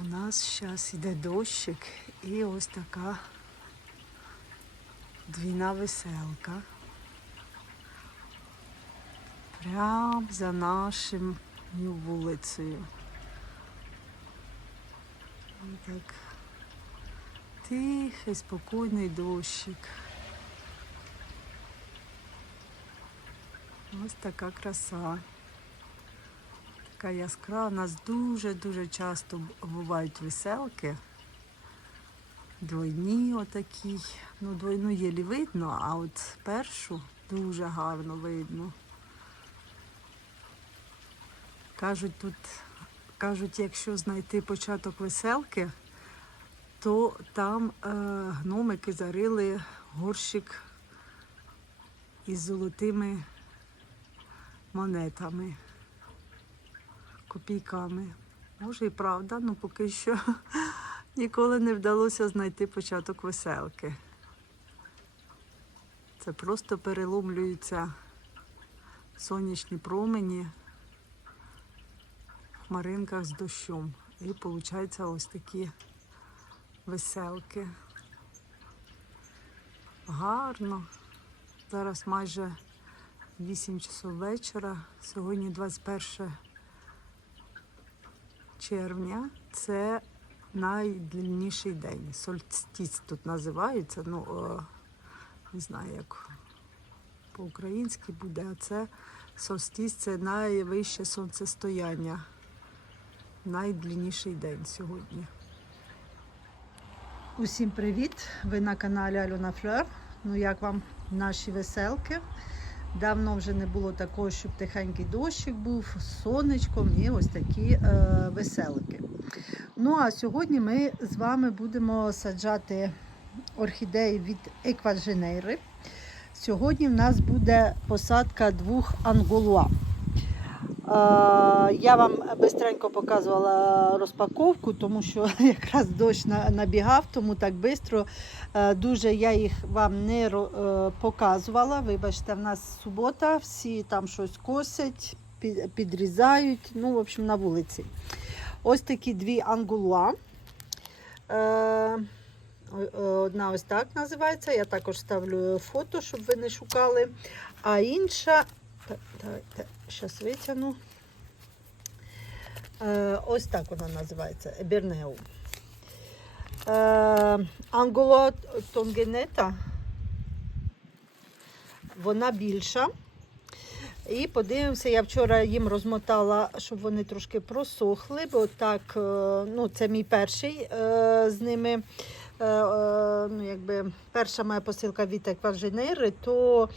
У нас зараз іде дощик і ось така двійна веселка. Прям за нашим вулицею. І так тихий, спокійний дощик. Ось така краса. Така яскрава. У нас дуже-дуже часто бувають веселки. Двойні отакі. Ну, двойну єлі видно, а от першу дуже гарно видно. Кажуть, тут, кажуть, якщо знайти початок веселки, то там е, гномики зарили горщик із золотими монетами, копійками. Може і правда, але поки що ніколи не вдалося знайти початок веселки. Це просто переломлюються сонячні промені в хмаринках з дощом. І виходить ось такі веселки. Гарно. Зараз майже 8 часов вечора. Сьогодні 21 червня. Це найдлінніший день. Сольстіц тут називається. Ну, о, не знаю, як по-українськи буде, а це солстіц це найвище сонцестояння. Найдлінніший день сьогодні. Усім привіт! Ви на каналі Альона Флер. Ну як вам наші веселки? Давно вже не було такого, щоб тихенький дощик був з сонечком і ось такі е, веселики. Ну а сьогодні ми з вами будемо саджати орхідеї від Еквадженейри. Сьогодні в нас буде посадка двох анголуа. Е, Я вам бистренько показувала розпаковку, тому що якраз дощ набігав, тому так швидко. Дуже я їх вам не е, показувала. Вибачте, в нас субота, всі там щось косять, підрізають. Ну, в общем, на вулиці. Ось такі дві ангулуа. Е, Одна ось так називається. Я також ставлю фото, щоб ви не шукали. А інша. Так, давайте, зараз витягну. Е, ось так вона називається Ебернеу. Е, Анголо Тонгенета. Вона більша. І подивимося, я вчора їм розмотала, щоб вони трошки просохли, бо так, е, ну, це мій перший з ними. Ну, якби перша моя посилка від Екваженери, то,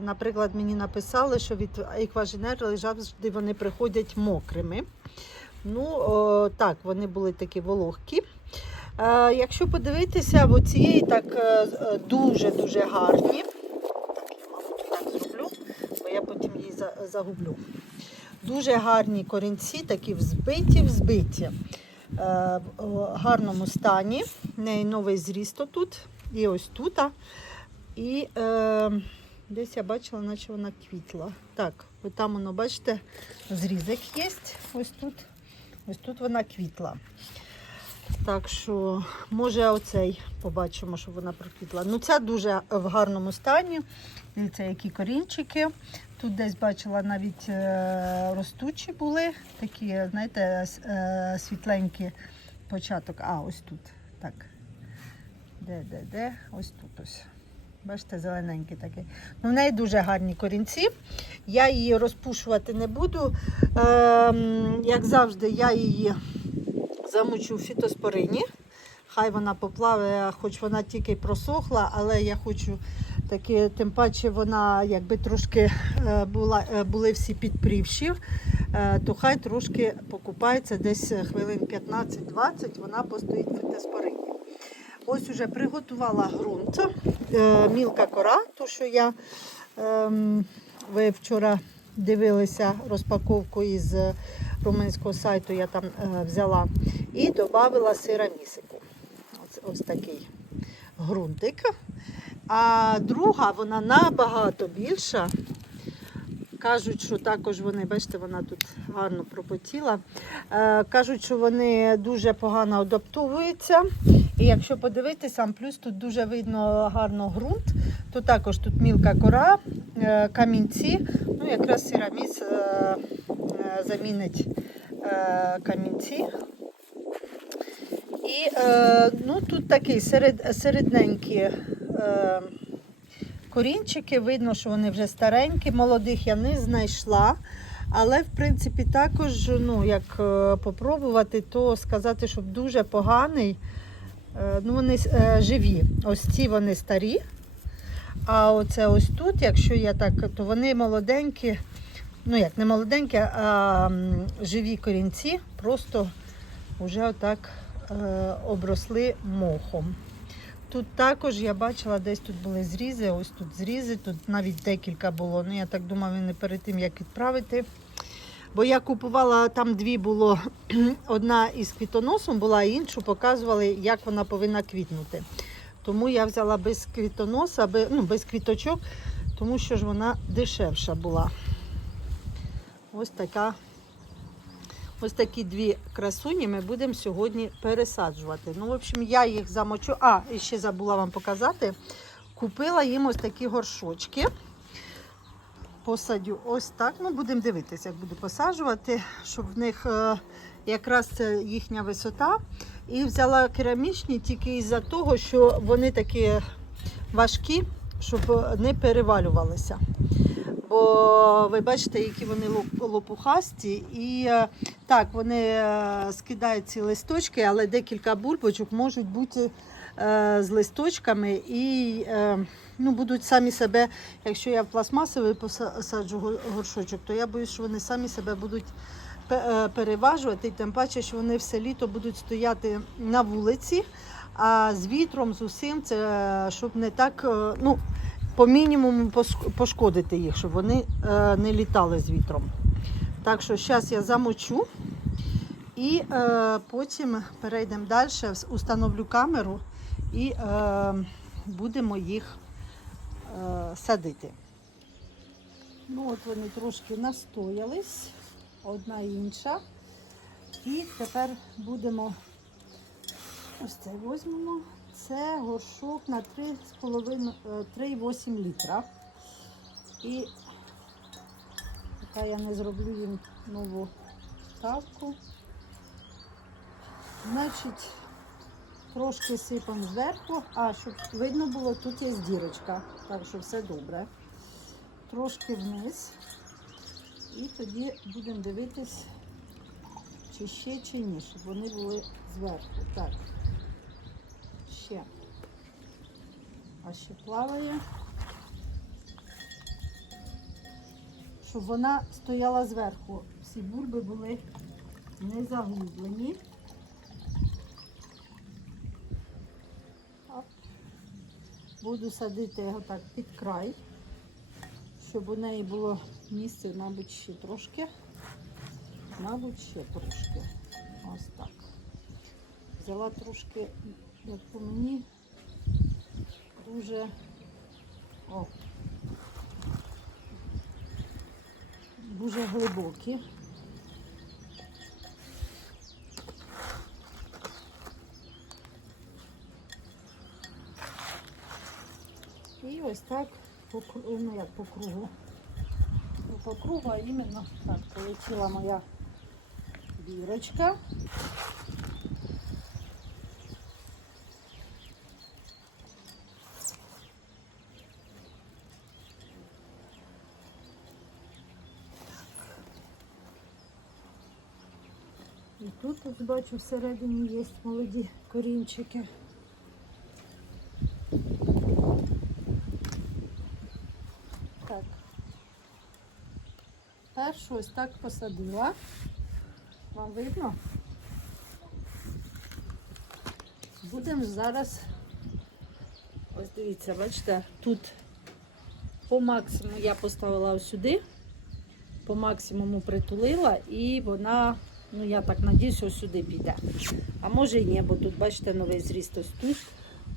наприклад, мені написали, що від Екваженери завжди вони приходять мокрими. Ну, так, вони були такі вологкі. Е, якщо подивитися, оцієї так е, е, дуже-дуже гарні. Так, я, мабуть, так зроблю, бо я потім її загублю. Дуже гарні корінці, такі взбиті, взбиті. Е, в гарному стані. В неї новий зріст тут і ось тут. І е, десь я бачила, наче вона квітла. Так, от там воно, бачите, зрізок є. Ось тут. Ось тут вона квітла. Так що, може, оцей побачимо, що вона проквітла. Ну, ця дуже в гарному стані. Дивіться, які корінчики. Тут десь бачила навіть е, ростучі були, такі, знаєте, е, світленькі початок. А, ось тут. Так. Де, де, де? Ось тут ось. Бачите, зелененький такий. Ну, в неї дуже гарні корінці. Я її розпушувати не буду. Ем, як завжди, я її замочу в фітоспорині. Хай вона поплаває, хоч вона тільки просохла, але я хочу таки, тим паче вона якби трошки е, була, е, були всі підпрівші, е, то хай трошки покупається десь хвилин 15-20, вона постоїть в фітоспорині. Ось уже приготувала ґрунт, е, мілка кора, то що я ем, ви вчора дивилися розпаковку із румунського сайту, я там е, взяла і додала сира місику. Ось, ось такий ґрунтик. А друга, вона набагато більша. Кажуть, що також вони, бачите, вона тут гарно пропотіла. Е, кажуть, що вони дуже погано адаптовуються. І якщо подивитися, плюс тут дуже видно гарно ґрунт, то також тут мілка кора, е, камінці. Ну, якраз сіраміс е, е, замінить камінці. І ну, тут такий серед, середненькі корінчики. Видно, що вони вже старенькі, молодих я не знайшла. Але, в принципі, також, ну, як попробувати, то сказати, щоб дуже поганий. Е, ну, вони е, живі. Ось ці вони старі. А оце ось тут, якщо я так, то вони молоденькі, ну як не молоденькі, а живі корінці, просто вже отак е, обросли мохом. Тут також я бачила, десь тут були зрізи, ось тут зрізи, тут навіть декілька було. Ну, я так думаю, вони перед тим, як відправити. Бо я купувала, там дві було, одна із квітоносом була, іншу показували, як вона повинна квітнути. Тому я взяла без квітоноса, бе- ну, без квіточок, тому що ж вона дешевша була. Ось така. Ось такі дві красуні ми будемо сьогодні пересаджувати. Ну, в общем, я їх замочу. А, і ще забула вам показати. Купила їм ось такі горшочки. Посадю ось так. Ну, будемо дивитися, як буду посаджувати, щоб в них е, якраз це їхня висота. І взяла керамічні тільки із-за того, що вони такі важкі, щоб не перевалювалися. Бо ви бачите, які вони лопухасті. І е, так, вони е, скидають ці листочки, але декілька бульбочок можуть бути з листочками і е, ну, будуть самі себе, якщо я в пластмасовий посаджу горшочок, то я боюсь, що вони самі себе будуть е, переважувати, тим паче, що вони все літо будуть стояти на вулиці, а з вітром, з усім, це е, щоб не так, е, ну, по мінімуму пошкодити їх, щоб вони е, не літали з вітром. Так що зараз я замочу і е, потім перейдемо далі, установлю камеру і е, будемо їх е, садити. Ну, от вони трошки настоялись, одна інша. І тепер будемо ось це візьмемо. Це горшок на 3,5 е, 3,8 літра. І поки я не зроблю їм нову ставку. Значить, трошки сипом зверху, а щоб видно було, тут є дірочка, так що все добре. Трошки вниз. І тоді будемо дивитись, чи ще, чи ні, щоб вони були зверху. Так. Ще. А ще плаває. Щоб вона стояла зверху. Всі бульби були не заглублені. Так. Буду садити його так під край, щоб у неї було місце, мабуть, ще трошки. Мабуть, ще трошки. Ось так. Взяла трошки, як по мені, дуже о, дуже глибокі. І ось так ну як по кругу. Не по кругу, а іменно так полетіла моя дірочка. І тут ось бачу всередині є молоді корінчики. Першу ось так посадила. Вам видно? Будемо зараз. Ось дивіться, бачите, тут по максимуму я поставила ось сюди, по максимуму притулила і вона, ну я так надіюсь, ось сюди піде. А може і ні, бо тут, бачите, новий зріст ось тут.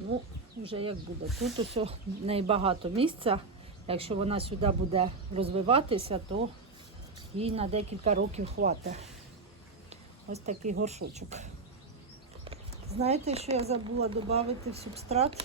Ну, вже як буде. Тут ось в неї багато місця. Якщо вона сюди буде розвиватися, то їй на декілька років хватить. Ось такий горшочок. Знаєте, що я забула додати в субстрат?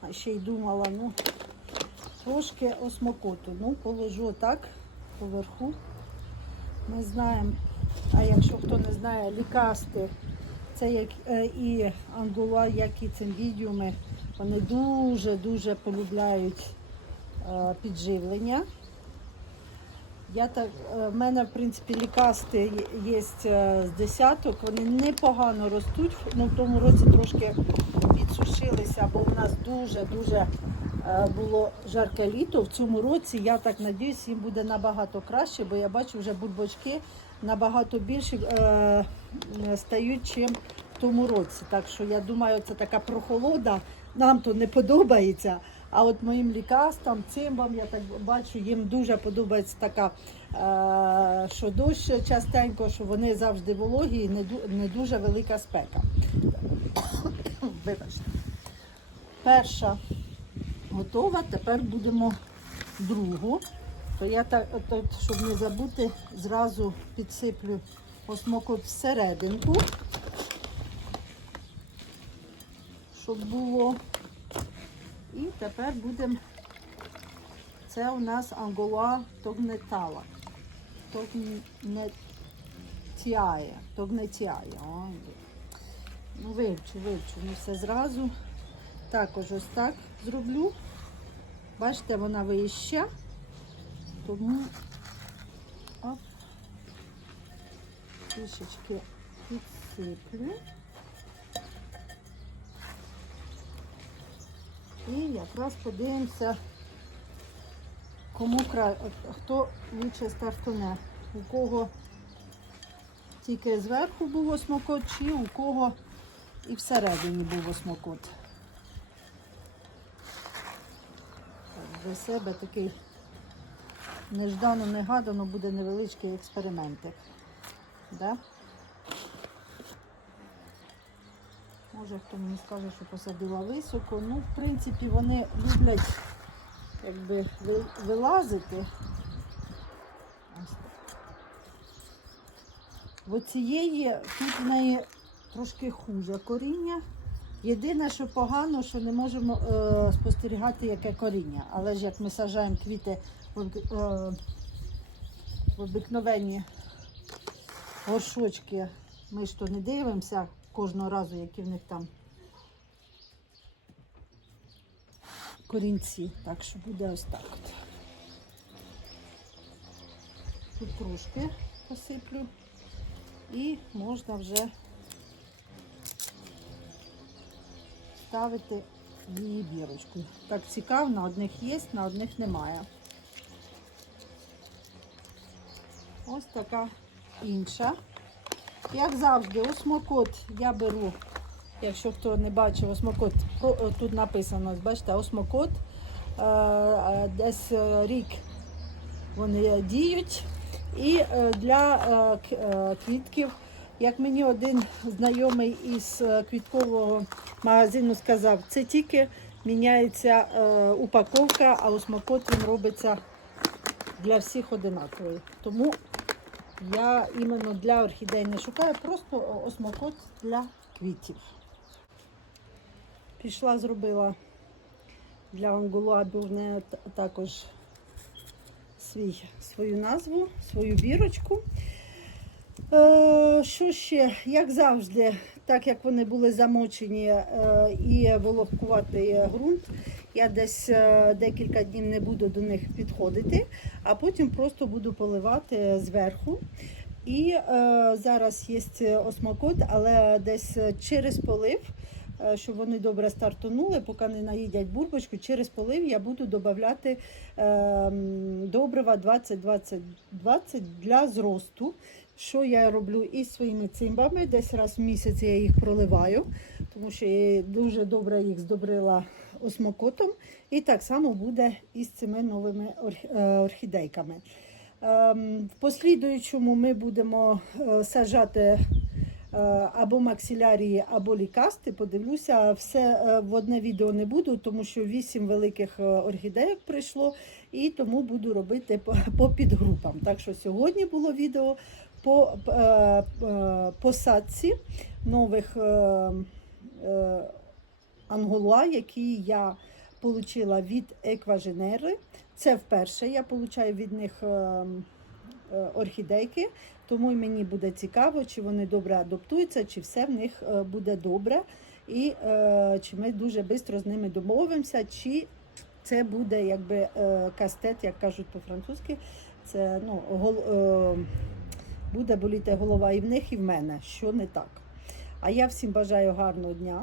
А ще й думала, ну, трошки осмокоту. Ну, положу так поверху. Ми знаємо, а якщо хто не знає, лікасти, це як е, і ангула, як і цимвідіуми, вони дуже-дуже полюбляють е, підживлення. Я так, е, в мене, в принципі, лікасти є з десяток, вони непогано ростуть. Ну, в тому році трошки підсушилися, бо у нас дуже-дуже е, було жарке літо. В цьому році, я так надіюсь, їм буде набагато краще, бо я бачу вже бульбочки набагато більше е, стають, чим в тому році. Так що я думаю, це така прохолода. Нам то не подобається. А от моїм лікастам, цимбам, я так бачу, їм дуже подобається така, е, що дощ частенько, що вони завжди вологі і не, не дуже велика спека. Вибачте. Перша готова, тепер будемо другу. То я так, от, щоб не забути, зразу підсиплю осмокот всерединку, щоб було. І тепер будемо. Це у нас ангола тогнетала. Тогнетяє. Тогнетяє. Ну, вивчу, вивчу. Ну все зразу. Також ось так зроблю. Бачите, вона вища. Тому оп, трішечки підсиплю. І якраз подивимося, кому кра... хто лучше стартуне. У кого тільки зверху був осмокот, чи у кого і всередині був осмокот. Для себе такий неждано, негадано буде невеличкий експериментик. Да? Може, хто мені скаже, що посадила високо. Ну, в принципі, вони люблять якби вилазити. Ось так. Оцієї тут в неї трошки хуже коріння. Єдине, що погано, що не можемо е, спостерігати, яке коріння. Але ж як ми саджаємо квіти в, е, в обикновенні горшочки, ми ж то не дивимося кожного разу, які в них там корінці. Так що буде ось так от. Тут трошки посиплю і можна вже ставити її бірочку. Так цікаво, на одних є, на одних немає. Ось така інша. Як завжди, осмокот я беру, якщо хто не бачив, осмокот, тут написано, бачите, осмокот, е, е, десь е, рік вони діють. І для квітків, як мені один знайомий із квіткового магазину сказав, це тільки міняється упаковка, а осмокот він робиться для всіх одинаковий. Тому я іменно для орхідей не шукаю, просто осмокот для квітів. Пішла, зробила для ангулабів в неї також свій, свою назву, свою бірочку. Е, що ще? Як завжди, так як вони були замочені е, і вологкуватий ґрунт, я десь е, декілька днів не буду до них підходити, а потім просто буду поливати зверху. І е, зараз є осмокот, але десь через полив, е, щоб вони добре стартонули, поки не наїдять бурбочку, через полив я буду додавати е, добрива 20-20-20 для зросту. Що я роблю із своїми цимбами, десь раз в місяць я їх проливаю, тому що я дуже добре їх здобрила осмокотом. І так само буде із цими новими е, орхідейками. Ем, В послідуючому ми будемо е, саджати е, або максилярії, або лікасти. Подивлюся, все в одне відео не буду, тому що вісім великих орхідеїк прийшло, і тому буду робити по, підгрупам. Так що сьогодні було відео по посадці нових ангола, які я отримала від Екваженери. Це вперше я отримую від них е, е, орхідейки, тому мені буде цікаво, чи вони добре адаптуються, чи все в них е, буде добре, і чи ми дуже швидко з ними домовимося, чи це буде якби кастет, як кажуть по-французьки. Це ну, гол, буде боліти голова і в них, і в мене, що не так. А я всім бажаю гарного дня.